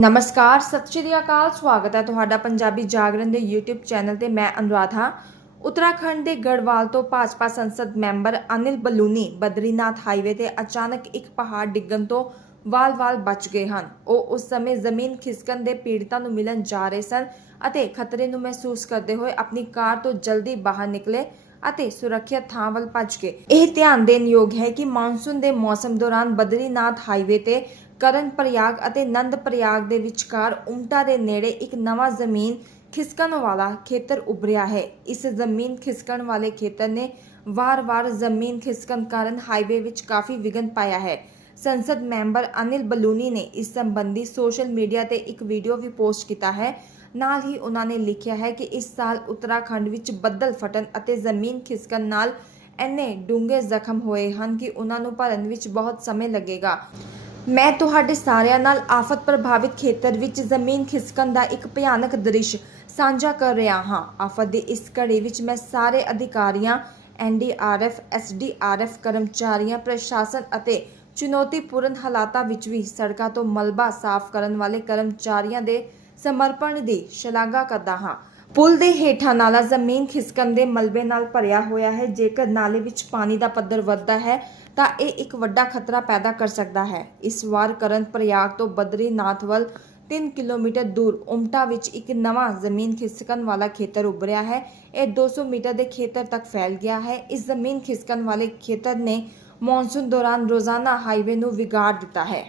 ਨਮਸਕਾਰ, ਸਤਿ ਸ਼੍ਰੀ ਅਕਾਲ, ਸਵਾਗਤ ਹੈ ਤੁਹਾਡਾ ਪੰਜਾਬੀ ਜਾਗਰਣ ਦੇ YouTube ਚੈਨਲ ਤੇ ਮੈਂ ਅਨੁਰਾਧਾ। ਉੱਤਰਾਖੰਡ ਦੇ ਗੜਵਾਲ ਤੋਂ ਭਾਜਪਾ ਸੰਸਦ ਮੈਂਬਰ ਅਨਿਲ ਬਲੂਨੀ ਬਦਰੀਨਾਥ ਹਾਈਵੇ ਤੇ ਅਚਾਨਕ ਇੱਕ ਪਹਾੜ ਡਿੱਗਣ ਤੋਂ ਵਾਲ-ਵਾਲ ਬਚ ਗਏ ਹਨ। ਉਹ ਉਸ ਸਮੇਂ ਜ਼ਮੀਨ ਖਿਸਕਣ ਦੇ ਪੀੜਤਾਂ ਨੂੰ ਮਿਲਣ ਜਾ ਰਹੇ ਸਨ ਅਤੇ ਖਤਰੇ ਨੂੰ ਮਹਿਸੂਸ ਕਰਦੇ ਹੋਏ ਆਪਣੀ ਕਾਰ ਤੋਂ ਜਲਦੀ ਬਾਹਰ ਨਿਕਲੇ। ਅਤੇ ਸੁਰੱਖਿਅਤ ਥਾਂ ਵੱਲ ਭੱਜ ਗਏ। ਇਹ ਧਿਆਨ ਦੇਣ ਯੋਗ ਹੈ ਕਿ ਮੌਨਸੂਨ ਦੇ ਮੌਸਮ ਦੌਰਾਨ ਬਦਰੀਨਾਥ ਹਾਈਵੇ ਤੇ ਕਰਨ ਪ੍ਰਯਾਗ ਅਤੇ ਨੰਦ ਪ੍ਰਯਾਗ ਦੇ ਵਿਚਕਾਰ ਉਮਟਾ ਦੇ ਨੇੜੇ ਇੱਕ ਨਵਾਂ ਜ਼ਮੀਨ ਖਿਸਕਣ ਵਾਲਾ ਖੇਤਰ ਉਭਰਿਆ ਹੈ। ਇਸ ਜ਼ਮੀਨ ਖਿਸਕਣ ਵਾਲੇ ਖੇਤਰ ਨੇ ਵਾਰ-ਵਾਰ ਜ਼ਮੀਨ ਖਿਸਕਣ ਕਾਰਨ ਹਾਈਵੇ ਵਿੱਚ ਕਾਫੀ ਵਿਘਨ ਪਾਇਆ ਹੈ। ਸੰਸਦ ਮੈਂਬਰ ਅਨਿਲ ਬਲੂਨੀ ਨੇ ਇਸ ਸੰਬੰਧੀ ਸੋਸ਼ਲ ਮੀਡੀਆ ਤੇ ਇੱਕ ਵੀਡੀਓ ਵੀ ਪੋਸਟ ਕੀਤਾ ਹੈ। ਨਾਲ ਹੀ ਉਹਨਾਂ ਨੇ ਲਿਖਿਆ ਹੈ ਕਿ ਇਸ ਸਾਲ ਉੱਤਰਾਖੰਡ ਵਿੱਚ ਬੱਦਲ ਫਟਣ ਅਤੇ ਜ਼ਮੀਨ ਖਿਸਕਣ ਨਾਲ ਇੰਨੇ ਡੂੰਘੇ ਜ਼ਖਮ ਹੋਏ ਹਨ ਕਿ ਉਹਨਾਂ ਨੂੰ ਭਰਨ ਵਿੱਚ ਬਹੁਤ ਸਮੇਂ ਲੱਗੇਗਾ। ਮੈਂ ਤੁਹਾਡੇ ਸਾਰਿਆਂ ਨਾਲ ਆਫਤ ਪ੍ਰਭਾਵਿਤ ਖੇਤਰ ਵਿੱਚ ਜ਼ਮੀਨ ਖਿਸਕਣ ਦਾ ਇੱਕ ਭਿਆਨਕ ਦ੍ਰਿਸ਼ ਸਾਂਝਾ ਕਰ ਰਿਹਾ ਹਾਂ। ਆਫਤ ਦੀ ਇਸ ਘੜੀ ਵਿੱਚ ਮੈਂ ਸਾਰੇ ਅਧਿਕਾਰੀਆਂ ਐਨਡੀਆਰਐਫ ਐਸਡੀਆਰਐਫ ਕਰਮਚਾਰੀਆਂ, ਪ੍ਰਸ਼ਾਸਨ ਅਤੇ ਚੁਣੌਤੀਪੂਰਨ ਹਾਲਾਤਾਂ ਵਿੱਚ ਵੀ ਸੜਕਾਂ ਤੋਂ ਮਲਬਾ ਸਾਫ਼ ਕਰਨ ਵਾਲੇ ਕਰਮਚਾਰੀਆਂ ਦੇ ਸਮਰਪਣ ਦੀ ਸ਼ਲਾਘਾ ਕਰਦਾ ਹਾਂ। ਪੁਲ ਦੇ ਹੇਠਾਂ ਨਾਲਾ ਜ਼ਮੀਨ ਖਿਸਕਣ ਦੇ ਮਲਬੇ ਨਾਲ ਭਰਿਆ ਹੋਇਆ ਹੈ। ਜੇਕਰ ਨਾਲੇ ਵਿੱਚ ਪਾਣੀ ਦਾ ਪੱਧਰ ਵੱਧਦਾ ਹੈ, ਤਾਂ ਇਹ ਇੱਕ ਵੱਡਾ ਖਤਰਾ ਪੈਦਾ ਕਰ ਸਕਦਾ ਹੈ। ਇਸ ਵਾਰ ਕਰਨ ਪ੍ਰਯਾਗ ਤੋਂ ਬਦਰੀਨਾਥ ਵੱਲ 3 ਕਿਲੋਮੀਟਰ ਦੂਰ ਉਮਟਾ ਵਿੱਚ ਇੱਕ ਨਵਾਂ ਜ਼ਮੀਨ ਖਿਸਕਣ ਵਾਲਾ ਖੇਤਰ ਉੱਭਰਿਆ ਹੈ। ਇਹ 200 ਮੀਟਰ ਦੇ ਖੇਤਰ ਤੱਕ ਫੈਲ ਗਿਆ ਹੈ। ਇਸ ਜ਼ਮੀਨ ਖਿਸਕਣ ਵਾਲੇ ਖੇਤਰ ਨੇ ਮੌਨਸੂਨ ਦੌਰਾਨ ਰੋਜ਼ਾਨਾ ਹਾਈਵੇ ਨੂੰ ਵਿਗਾੜ ਦਿੱਤਾ ਹੈ।